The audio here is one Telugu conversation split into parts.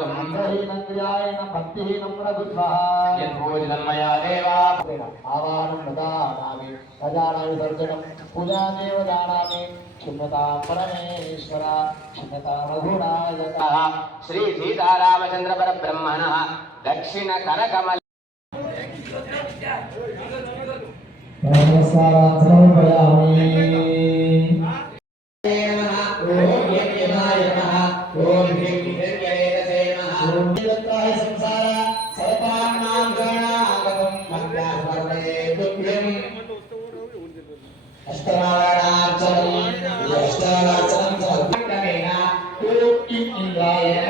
త్వం మంత్రహీనం క్రియాయణ భక్తిహీనం ప్రభుత్వ. యద్భోజితం మయా దేవా. ఆవాహనం ప్రదానామి ప్రజానామి దర్శనం పూజాదేవ దానామి క్షుణ్ణతా పరమేశ్వర క్షుణ్ణతా రఘునాయక శ్రీ సీతారామచంద్ర పరబ్రహ్మణ దక్షిణ కనకమల నమస్కారం సమర్పయామి न्याय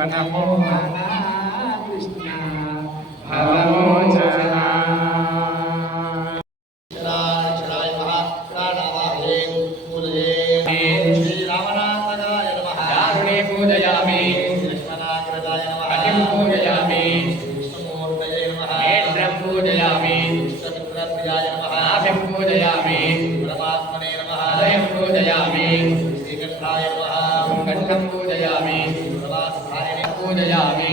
వనమో కృష్ణ భవమోచన నమః. నమః పూజయామి. లక్ష్మణాగ్రజాయ నమః. పూజయామి पूजयामि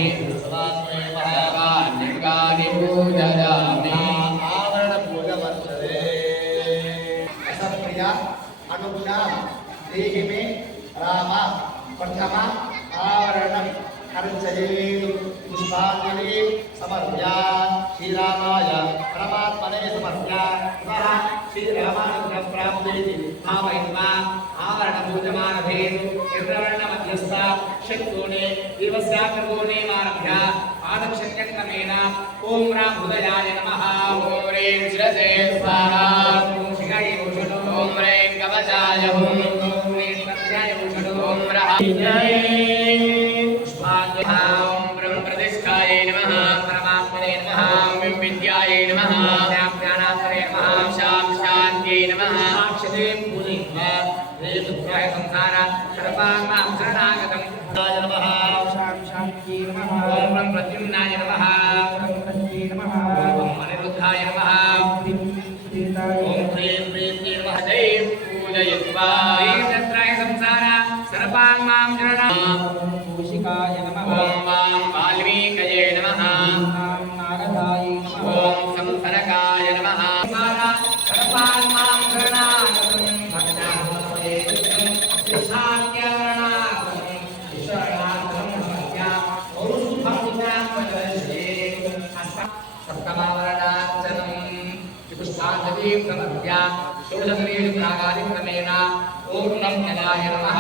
महाकान्यकानि पूजयामि आवरणपूज वर्तते असप्रिया अनुगुणा देहि मे राम प्रथम आवरणम् अर्चये पुष्पाञ्जलि समर्प्या श्रीरामाय परमात्मने समर्प्या पुनः श्रीरामानुग्रहं प्राप्नोति नाम పునః శ్రీరామానుగ్రహ ప్రాప్తేతి భావయిత్వా మారభ్య ఆదక్షక్రమేణ ఓం రాం హృదయాయ నమః. ఓం హ్రీం శిరసే స్వాహా. ఓం శిఖాయ ఓం కవచాయ ఓం హ్రీం ప్రత్యాయ ఓం ఓం బ్రహ్మ ప్రద్యుమ్నాయ నమః ఓం అనిరుద్ధాయ నమః ఓం హ్రీం ప్రీతి నమః సంసార సప్తమావరణార్చనం పుష్పాంజలిం సమర్ప్య షోడశమేషు ప్రాగాదిక్రమేణ ఓం నమః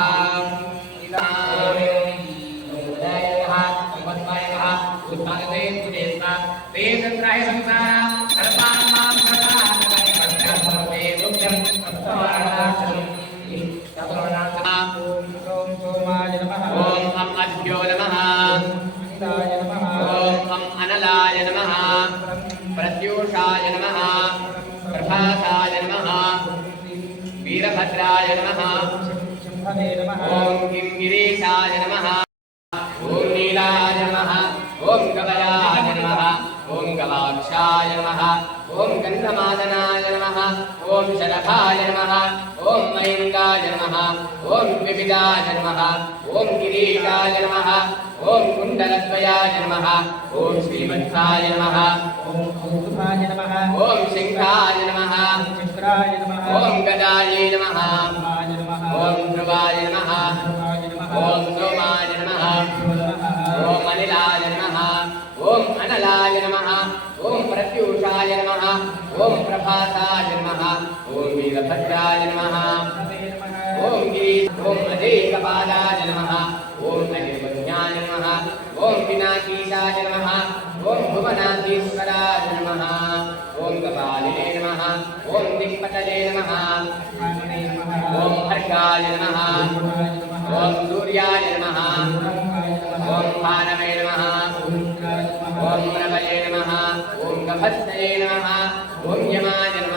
సప్తవర్ణాచలం ఓం సోమాయ నమః ఓం అం అద్భ్యో నమః ప్రభాసాయ నమ. వీరభద్రాయ నమ. ఓం కిం గిరీశాయ నమ. ఓం నీలాయ నమ. ఓం కమలాయ నమ. ఓం గవాక్షాయ నమ. ఓం గంధమాదనాయ నమ. ఓం శరభాయ నమ. ఓం మయంగాయ నమ. ఓం వివిధాయ నమ. ఓం కిరీటాయ నమ. ఓం కుండలద్వయాయ నమః ఓం శ్రీవత్సాయ నమః ఓం కౌస్తుభాయ నమః ఓం శంఖాయ నమః చక్రాయ నమః ఓం గదాయే నమః ఓం ధ్రువాయ నమః ఓం సోమాయ నమః ఓం అనిలాయ నమః ఓం అనలాయ నమః ఓం ప్రత్యూషాయ నమః ఓం ప్రభాసాయ నమః ఓం వీరభద్రాయ నమః ఓం గిరి ఓం అధేకపాదాయ నమః भुवनाधिश्वराय नमः ॐ भुवनाधीश्वराय नमः ॐ कपालिने नमः ॐ दिक्पतये नमः ॐ खड्गाय नमः ॐ सूर्याय नमः ॐ भानवे नमः ॐ रवये नमः ॐ गभस्तये नमः ॐ यमाय नमः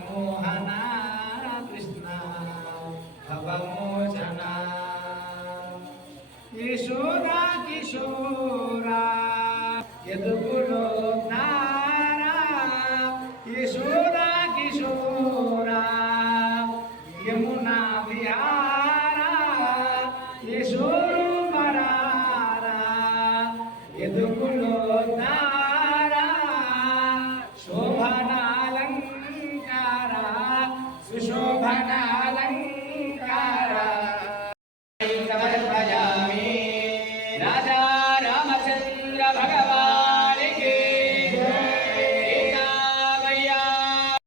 భవమోహన కృష్ణ భవమోచన. కిశోరా కిశోరా ఎదుగులో నా Vishwabhanam.